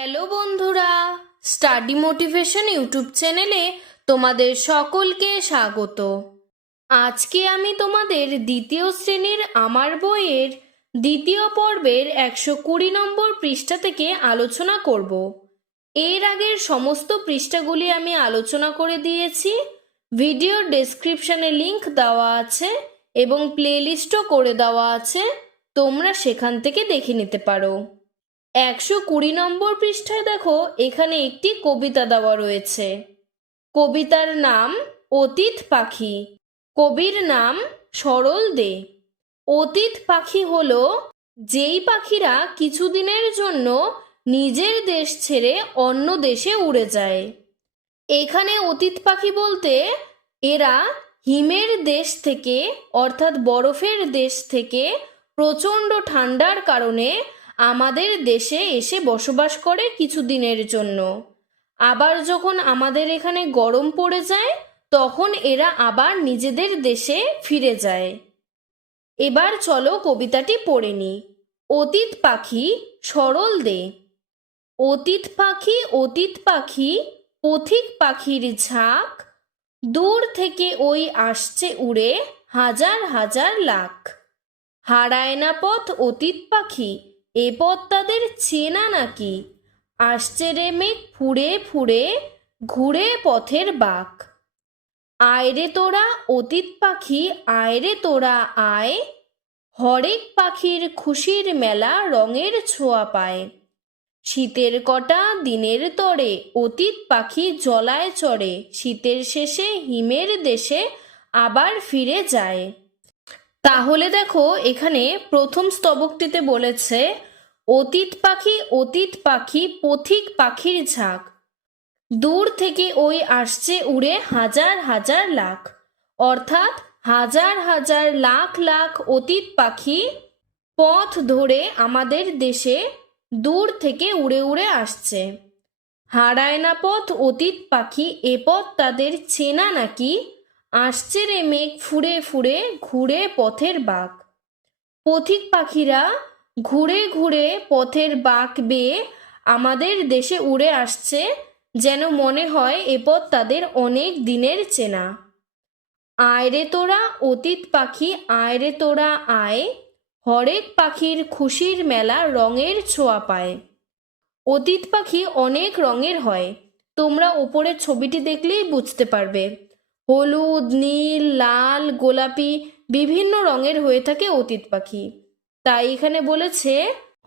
Hello বন্ধুরা, study motivation YouTube চ্যানেলে তোমাদের সকলকে স্বাগত। আজকে আমি তোমাদের দ্বিতীয় শ্রেণীর আমার বইয়ের দ্বিতীয় পর্বের 120 নম্বর পৃষ্ঠা থেকে আলোচনা করব। এর আগের সমস্ত পৃষ্ঠাগুলি আমি আলোচনা করে দিয়েছি। ভিডিওর ডেসক্রিপশনে লিংক দেওয়া আছে এবং প্লেলিস্টও করে দেওয়া আছে, তোমরা সেখান থেকে দেখে নিতে পারো। 120 নম্বর পৃষ্ঠায় দেখো, এখানে একটি কবিতা দেওয়া রয়েছে। কবিতার নাম অতীত পাখি। কবির নাম সরল দে। অতীত পাখি হলো যেই পাখিরা কিছুদিনের জন্য নিজের দেশ ছেড়ে অন্য দেশে উড়ে যায়। এখানে অতীত পাখি বলতে এরা হিমের দেশ থেকে অর্থাৎ বরফের দেশ থেকে প্রচণ্ড ঠান্ডার কারণে আমাদের দেশে এসে বসবাস করে কিছুদিনের জন্য। আবার যখন আমাদের এখানে গরম পড়ে যায় তখন এরা আবার নিজেদের দেশে ফিরে যায়। এবার চলো কবিতাটি পড়ে নি। অতীত পাখি সরল দে। অতীত পাখি পথিক পাখির ঝাঁক, দূর থেকে ওই আসছে উড়ে হাজার হাজার লাখ। হারায় না পথ অতীত পাখি, এ পথ তাদের চেনা নাকি। আসছে রে মেঘ ফুরে ফুরে, ঘুরে পথের বাঁক। আয় রে তোরা অতীত পাখি, আয় রে তোরা আয়। হরেক পাখির খুশির মেলা রঙের ছোঁয়া পায়। শীতের কটা দিনের তরে অতীত পাখি জলায় চড়ে, শীতের শেষে হিমের দেশে আবার ফিরে যায়। তাহলে দেখো, এখানে প্রথম স্তবকটিতে বলেছে অতীত পাখি পথিক পাখির ঝাঁক, দূর থেকে ওই আসছে উড়ে হাজার হাজার লাখ। অর্থাৎ হাজার হাজার লাখ লাখ অতীত পাখি পথ ধরে আমাদের দেশে দূর থেকে উড়ে উড়ে আসছে। হারায় না পথ অতীত পাখি, এ পথ তাদের চেনা নাকি। আসছে রে মেঘ ফুরে ফুরে, ঘুরে পথের বাঁক। পথিক পাখিরা ঘুরে ঘুরে পথের বাঁক বেয়ে আমাদের দেশে উড়ে আসছে, যেন মনে হয় এ পথ তাদের অনেক দিনের চেনা। আয় রে তোরা অতীত পাখি, আয় রে তোরা আয়। হরেক পাখির খুশির মেলা রঙের ছোঁয়া পায়। অতীত পাখি অনেক রঙের হয়, তোমরা ওপরের ছবিটি দেখলেই বুঝতে পারবে। হলুদ, নীল, লাল, গোলাপি বিভিন্ন রঙের হয়ে থাকে অতীত পাখি। তাই এখানে বলেছে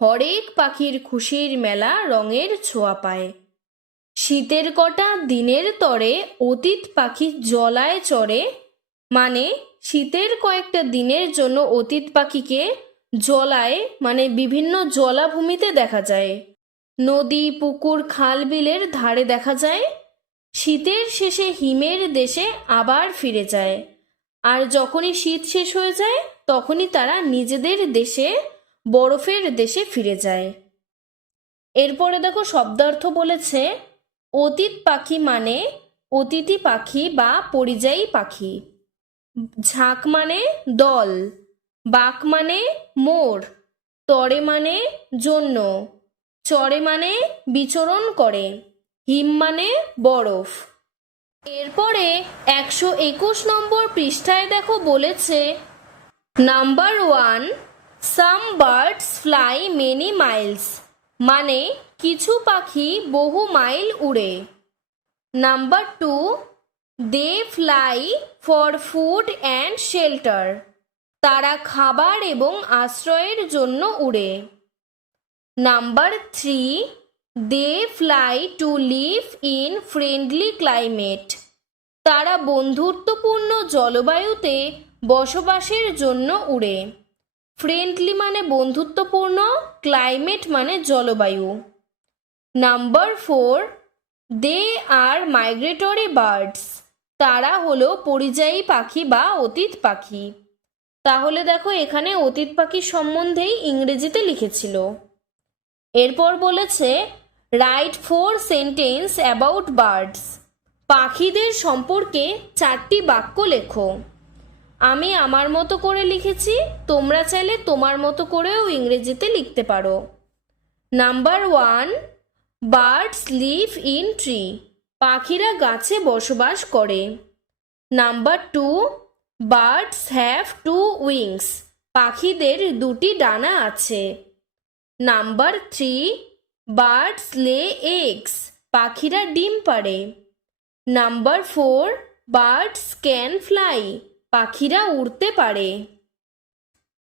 হরেক পাখির খুশির মেলা রঙের ছোঁয়া পায়। শীতের কটা দিনের তরে অতীত পাখি জলায় চড়ে, মানে শীতের কয়েকটা দিনের জন্য অতীত পাখিকে জলায় মানে বিভিন্ন জলাভূমিতে দেখা যায়। নদী, পুকুর, খাল, বিলের ধারে দেখা যায়। শীতের শেষে হিমের দেশে আবার ফিরে যায়। আর যখনই শীত শেষ হয়ে যায় তখনই তারা নিজেদের দেশে বরফের দেশে ফিরে যায়। এরপরে দেখো শব্দার্থ বলেছে অতীত পাখি মানে অতিথি পাখি বা পরিযায়ী পাখি। ঝাঁক মানে দল। বাঁক মানে মোড়। তরে মানে জন্য। চড়ে মানে বিচরণ করে। হিম মানে বরফ। এরপরে 121 নম্বর পৃষ্ঠায় দেখো বলেছে number 1, some birds fly many miles, মানে কিছু পাখি বহু মাইল উড়ে। Number 2, they fly for food and shelter, তারা খাবার এবং আশ্রয়ের জন্য উড়ে। Number 3, they fly to live in friendly climate, তারা বন্ধুত্বপূর্ণ জলবায়ুতে বসবাসের জন্য উড়ে। ফ্রেন্ডলি মানে বন্ধুত্বপূর্ণ, ক্লাইমেট মানে জলবায়ু। নাম্বার 4, দে আর মাইগ্রেটরি বার্ডস, তারা হলো পরিযায়ী পাখি বা অতীত পাখি। তাহলে দেখো, এখানে অতীত পাখির সম্বন্ধেই ইংরেজিতে লিখেছিল। এরপর বলেছে রাইট 4 সেন্টেন্স অ্যাবাউট বার্ডস, পাখিদের সম্পর্কে 4টি বাক্য লেখো। আমি আমার মতো করে লিখেছি, তোমরা চাইলে তোমার মতো করেও ইংরেজিতে লিখতে পারো। Number 1, birds live in tree, পাখিরা গাছে বসবাস করে। নাম্বার 2, বার্ডস হ্যাভ 2 উইংস, পাখিদের দুটি ডানা আছে। নাম্বার 3, বার্ডস লে এগস, পাখিরা ডিম পাড়ে। নাম্বার 4, বার্ডস ক্যান ফ্লাই, পাখিরা উড়তে পারে।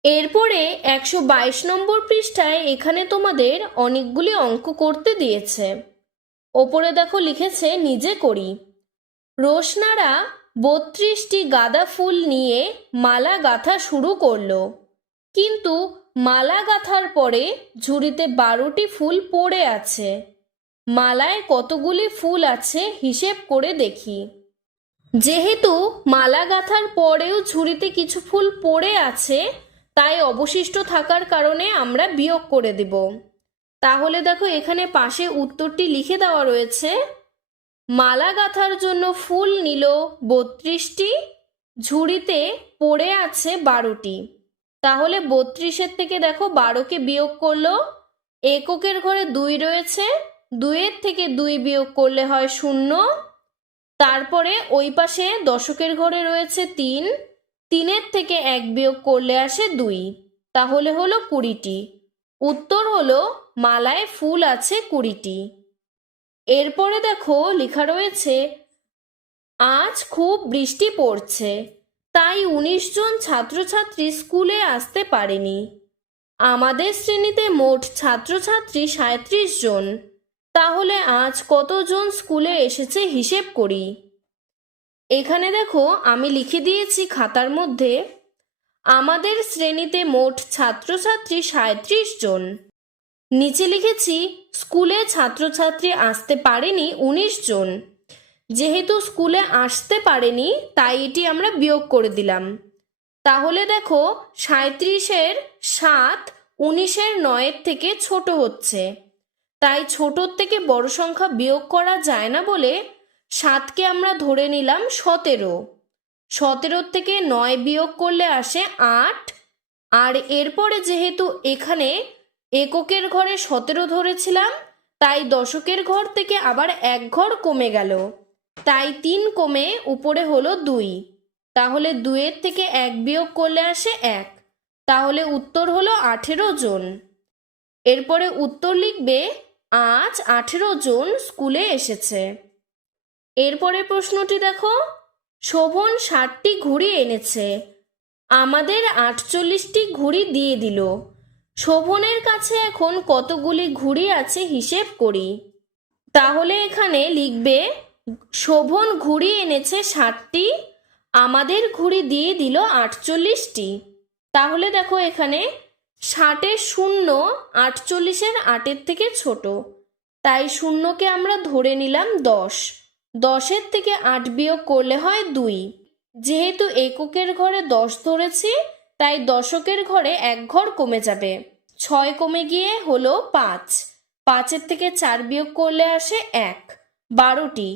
এরপরে 122 নম্বর পৃষ্ঠায় এখানে তোমাদের অনেকগুলি অঙ্ক করতে দিয়েছে। ওপরে দেখো লিখেছে নিজে করি। রোশনারা 32টি গাঁদা ফুল নিয়ে মালা গাঁথা শুরু করলো, কিন্তু মালা গাঁথার পরে ঝুড়িতে 12টি ফুল পড়ে আছে। মালায় কতগুলি ফুল আছে হিসেব করে দেখি। যেহেতু মালা গাঁথার পরেও ঝুড়িতে কিছু ফুল পড়ে আছে, তাই অবশিষ্ট থাকার কারণে আমরা বিয়োগ করে দেব। তাহলে দেখো এখানে পাশে উত্তরটি লিখে দেওয়া রয়েছে। মালা গাঁথার জন্য ফুল নিল 32টি, ঝুড়িতে পড়ে আছে 12টি। তাহলে 32-এর থেকে দেখো 12কে বিয়োগ করলো। এককের ঘরে 2 রয়েছে, 2-এর থেকে 2 বিয়োগ করলে হয় 0। তারপরে ওই পাশে দশকের ঘরে রয়েছে 3, 3-এর থেকে 1 বিয়োগ করলে আসে 2, তাহলে হলো 20টি। উত্তর হলো মালায় ফুল আছে 20টি। এরপরে দেখো লেখা রয়েছে আজ খুব বৃষ্টি পড়ছে, তাই 19 জন ছাত্রছাত্রী স্কুলে আসতে পারেনি। আমাদের শ্রেণীতে মোট ছাত্রছাত্রী 37 জন, তাহলে আজ কতজন স্কুলে এসেছে হিসেব করি। এখানে দেখো আমি লিখে দিয়েছি খাতার মধ্যে, আমাদের শ্রেণীতে মোট ছাত্রছাত্রী 37 জন। নিচে লিখেছি স্কুলে ছাত্রছাত্রী আসতে পারেনি 19 জন। যেহেতু স্কুলে আসতে পারেনি তাই এটি আমরা বিয়োগ করে দিলাম। তাহলে দেখো 37-এর 7 19-এর 9-এর থেকে ছোট হচ্ছে, তাই ছোটর থেকে বড় সংখ্যা বিয়োগ করা যায় না বলে 7কে আমরা ধরে নিলাম 17। 17-র থেকে 9 বিয়োগ করলে আসে 8। আর এরপরে যেহেতু এখানে এককের ঘরে 17 ধরেছিলাম, তাই দশকের ঘর থেকে আবার 1 ঘর কমে গেল, তাই 3 কমে উপরে হলো 2। তাহলে 2-এর থেকে 1 বিয়োগ করলে আসে 1, তাহলে উত্তর হলো 18 জন। এরপরে উত্তর লিখবে আজ 18 জন স্কুলে এসেছে। এরপরে প্রশ্নটি দেখো, শোভন 60টি ঘুড়ি এনেছে, আমাদের 48টি ঘুড়ি দিয়ে দিল। শোভনের কাছে এখন কতগুলি ঘুড়ি আছে হিসেব করি। তাহলে এখানে লিখবে শোভন ঘুড়ি এনেছে 60টি, আমাদের ঘুড়ি দিয়ে দিল 48টি। তাহলে দেখো এখানে 60-এর 0 48-এর 8-এর থেকে ছোট, তাই 0কে আমরা ধরে নিলাম 10। 10-এর থেকে 8 বিয়োগ করলে হয় 2। যেহেতু এককের ঘরে 10 ধরেছি, তাই দশকের ঘরে 1 ঘর কমে যাবে, 6 কমে গিয়ে হলো 5। 5-এর থেকে 4 বিয়োগ করলে আসে 1, 12টি।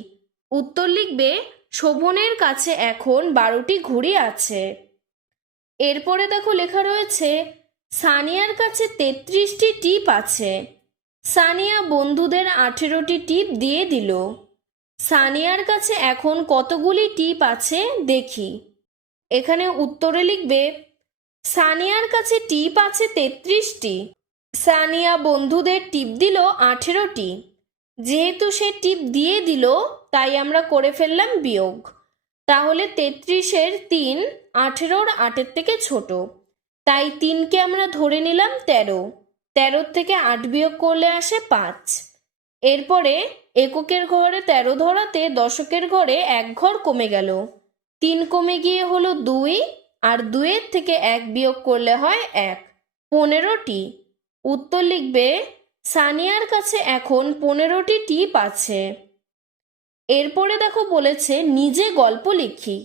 উত্তর লিখবে শোভনের কাছে এখন 12টি ঘুড়ি আছে। এরপরে দেখো লেখা রয়েছে সানিয়ার কাছে 33টি টিপ আছে, সানিয়া বন্ধুদের 18টি টিপ দিয়ে দিল। সানিয়ার কাছে এখন কতগুলি টিপ আছে দেখি। এখানে উত্তরে লিখবে সানিয়ার কাছে টিপ আছে 33টি, সানিয়া বন্ধুদের টিপ দিল 18টি। যেহেতু সে টিপ দিয়ে দিল তাই আমরা করে ফেললাম বিয়োগ। তাহলে 33-এর 3 18-র 8-এর থেকে ছোট, তাই 3কে আমরা ধরে নিলাম 13। 13-র থেকে 8 বিয়োগ করলে আসে 5। এরপরে এককের ঘরে 13 ধরাতে দশকের ঘরে 1 ঘর কমে গেল, 3 কমে গিয়ে হলো 2, আর 2-এর থেকে 1 বিয়োগ করলে হয় 1, 15টি। উত্তর লিখবে সানিয়ার কাছে এখন 15টি টিপ আছে। এরপরে দেখো বলেছে নিজে গল্প লিখি।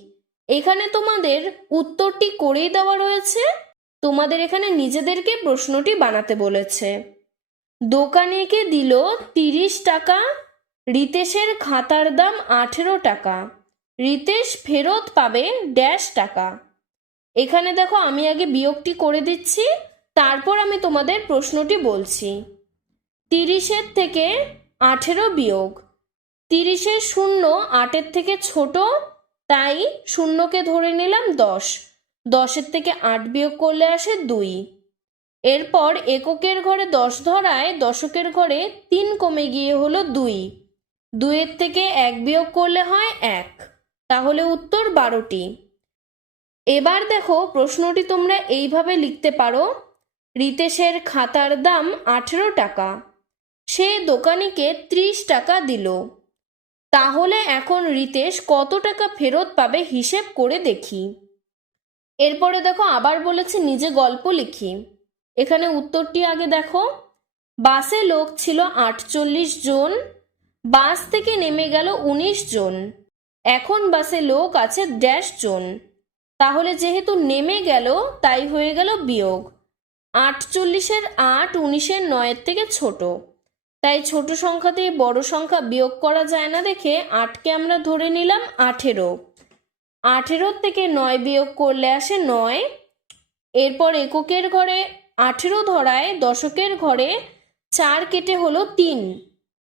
এখানে তোমাদের উত্তরটি করেই দেওয়া রয়েছে, তোমাদের এখানে নিজেদেরকে প্রশ্নটি বানাতে বলেছে। দোকানিকে দিল 30 টাকা, রিতেশের খাতার দাম 18 টাকা, রিতেশ ফেরত পাবে ড্যাশ টাকা। এখানে দেখো আমি আগে বিয়োগটি করে দিচ্ছি, তারপর আমি তোমাদের প্রশ্নটি বলছি। 30-এর থেকে 18 বিয়োগ 30-এর শূন্য 8-এর থেকে ছোট, তাই শূন্যকে ধরে নিলাম 10। 10-এর থেকে 8 বিয়োগ করলে আসে 2। এরপর এককের ঘরে 10 ধরায় দশকের ঘরে 3 কমে গিয়ে হলো 2। 2-এর থেকে 1 বিয়োগ করলে হয় 1, তাহলে উত্তর 12টি। এবার দেখো প্রশ্নটি তোমরা এইভাবে লিখতে পারো, রিতেশের খাতার দাম 18 টাকা, সে দোকানিকে 30 টাকা দিল, তাহলে এখন রিতেশ কত টাকা ফেরত পাবে হিসেব করে দেখি। এরপরে দেখো আবার বলেছে নিজে গল্প লিখি। এখানে উত্তরটি আগে দেখো, বাসে লোক ছিল 48 জন, বাস থেকে নেমে গেল 19 জন, এখন বাসে লোক আছে জন, তাহলে যেহেতু নেমে গেল তাই হয়ে গেল বিয়োগ। 48-এর 8 19-এর 9-এর থেকে ছোট, তাই ছোট সংখ্যা দিয়ে বড় সংখ্যা বিয়োগ করা যায় না দেখে 8কে আমরা ধরে নিলাম 18। 18 থেকে 9 বিয়োগ করলে আসে 9। এরপর এককের ঘরে 18 ধরায় দশকের ঘরে 4 কেটে হলো 3।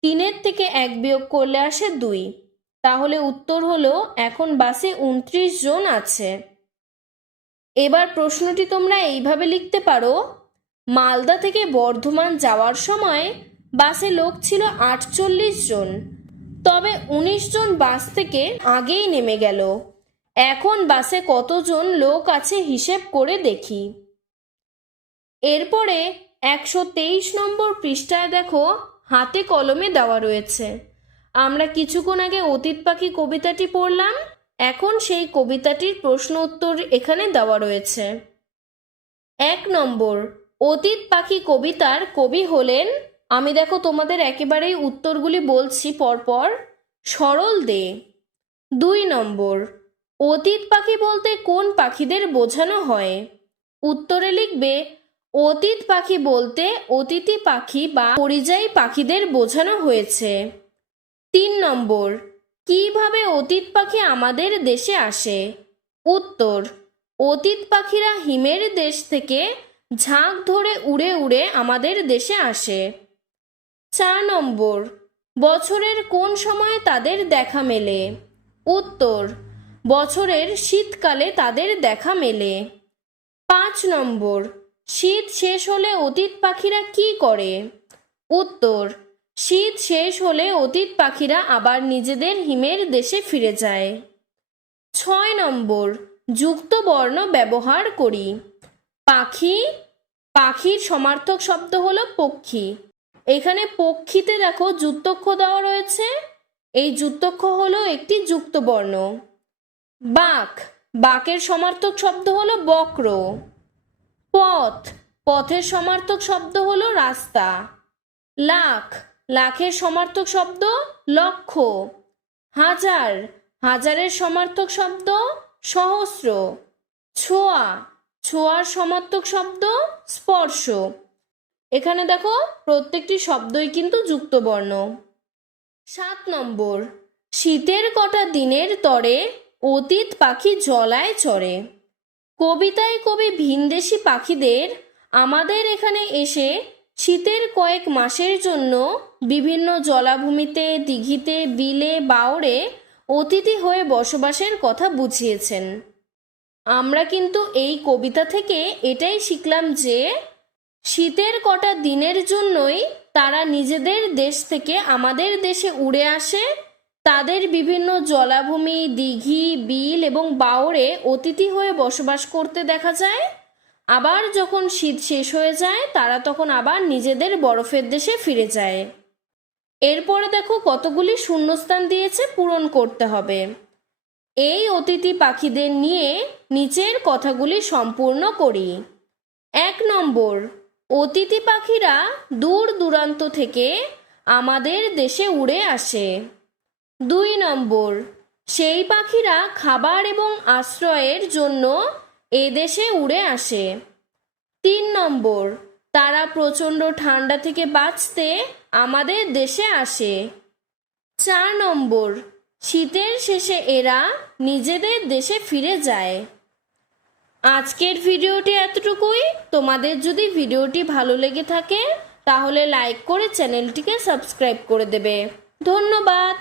3-এর থেকে 1 বিয়োগ করলে আসে 2, তাহলে উত্তর হলো এখন বাসে 29 জন আছে। এবার প্রশ্নটি তোমরা এইভাবে লিখতে পারো, মালদা থেকে বর্ধমান যাওয়ার সময় বাসে লোক ছিল 48 জন, তবে 19 জন বাস থেকে আগেই নেমে গেল, এখন বাসে কতজন লোক আছে হিসেব করে দেখি। এরপরে 123 নম্বর পৃষ্ঠায় দেখো হাতে কলমে দেওয়া রয়েছে। আমরা কিছুক্ষণ আগে অতীত পাখি কবিতাটি পড়লাম, এখন সেই কবিতাটির প্রশ্ন উত্তর এখানে দেওয়া রয়েছে। 1 নম্বর, অতীত পাখি কবিতার কবি হলেন, আমি দেখো তোমাদের একেবারেই উত্তরগুলি বলছি পরপর, সরল দে। 2 নম্বর, অতীত পাখি বলতে কোন পাখিদের বোঝানো হয়? উত্তরে লিখবে, অতীত পাখি বলতে অতিথি পাখি বা পরিযায়ী পাখিদের বোঝানো হয়েছে। 3 নম্বর, কিভাবে অতীত পাখি আমাদের দেশে আসে? উত্তর, অতীত পাখিরা হিমের দেশ থেকে ঝাঁক ধরে উড়ে উড়ে আমাদের দেশে আসে। 4 নম্বর, বছরের কোন সময়ে তাদের দেখা মেলে? উত্তর, বছরের শীতকালে তাদের দেখা মেলে। 5 নম্বর, শীত শেষ হলে অতীত পাখিরা কি করে? উত্তর, শীত শেষ হলে অতীত পাখিরা আবার নিজেদের হিমের দেশে ফিরে যায়। 6 নম্বর, যুক্ত বর্ণ ব্যবহার করি। পাখি, পাখির সমার্থক শব্দ হলো পক্ষী। এখানে পক্ষীতে দেখো যুক্তক্ষ দেওয়া রয়েছে, এই যুক্তক্ষ হলো একটি যুক্ত বর্ণ। বাক, বাকের সমার্থক শব্দ হলো বক্র। পথ, পথের সমার্থক শব্দ হলো রাস্তা। লাখ, লাখের সমার্থক শব্দ লক্ষ। হাজার, হাজারের সমার্থক শব্দ সহস্র। ছোঁয়া, ছোঁয়ার সমার্থক শব্দ স্পর্শ। এখানে দেখো প্রত্যেকটি শব্দই কিন্তু যুক্ত বর্ণ। 7 নম্বর, শীতের কটা দিনের তরে অতীত পাখি জলায় চড়ে। কবিতায় কবি ভিনদেশি পাখিদের আমাদের এখানে এসে শীতের কয়েক মাসের জন্য বিভিন্ন জলাভূমিতে, দিঘিতে, বিলে, বাওড়ে অতিথি হয়ে বসবাসের কথা বুঝিয়েছেন। আমরা কিন্তু এই কবিতা থেকে এটাই শিখলাম যে শীতের কটা দিনের জন্যই তারা নিজেদের দেশ থেকে আমাদের দেশে উড়ে আসে, তাদের বিভিন্ন জলাভূমি, দিঘি, বিল এবং বাওড়ে অতিথি হয়ে বসবাস করতে দেখা যায়। আবার যখন শীত শেষ হয়ে যায় তারা তখন আবার নিজেদের বরফের দেশে ফিরে যায়। এরপরে দেখো কতগুলি শূন্যস্থান দিয়েছে, পূরণ করতে হবে। এই অতিথি পাখিদের নিয়ে নিচের কথাগুলি সম্পূর্ণ করি। 1 নম্বর, অতিথি পাখিরা দূর দূরান্ত থেকে আমাদের দেশে উড়ে আসে। 2 নম্বর, সেই পাখিরা খাবার এবং আশ্রয়ের জন্য এদেশে উড়ে আসে। 3 নম্বর, তারা প্রচণ্ড ঠান্ডা থেকে বাঁচতে আমাদের দেশে আসে। 4 নম্বর, শীতের শেষে এরা নিজেদের দেশে ফিরে যায়। আজকের ভিডিওটি এতটুকুই। তোমাদের যদি ভিডিওটি ভালো লেগে থাকে তাহলে লাইক করে চ্যানেলটিকে সাবস্ক্রাইব করে দেবে। ধন্যবাদ।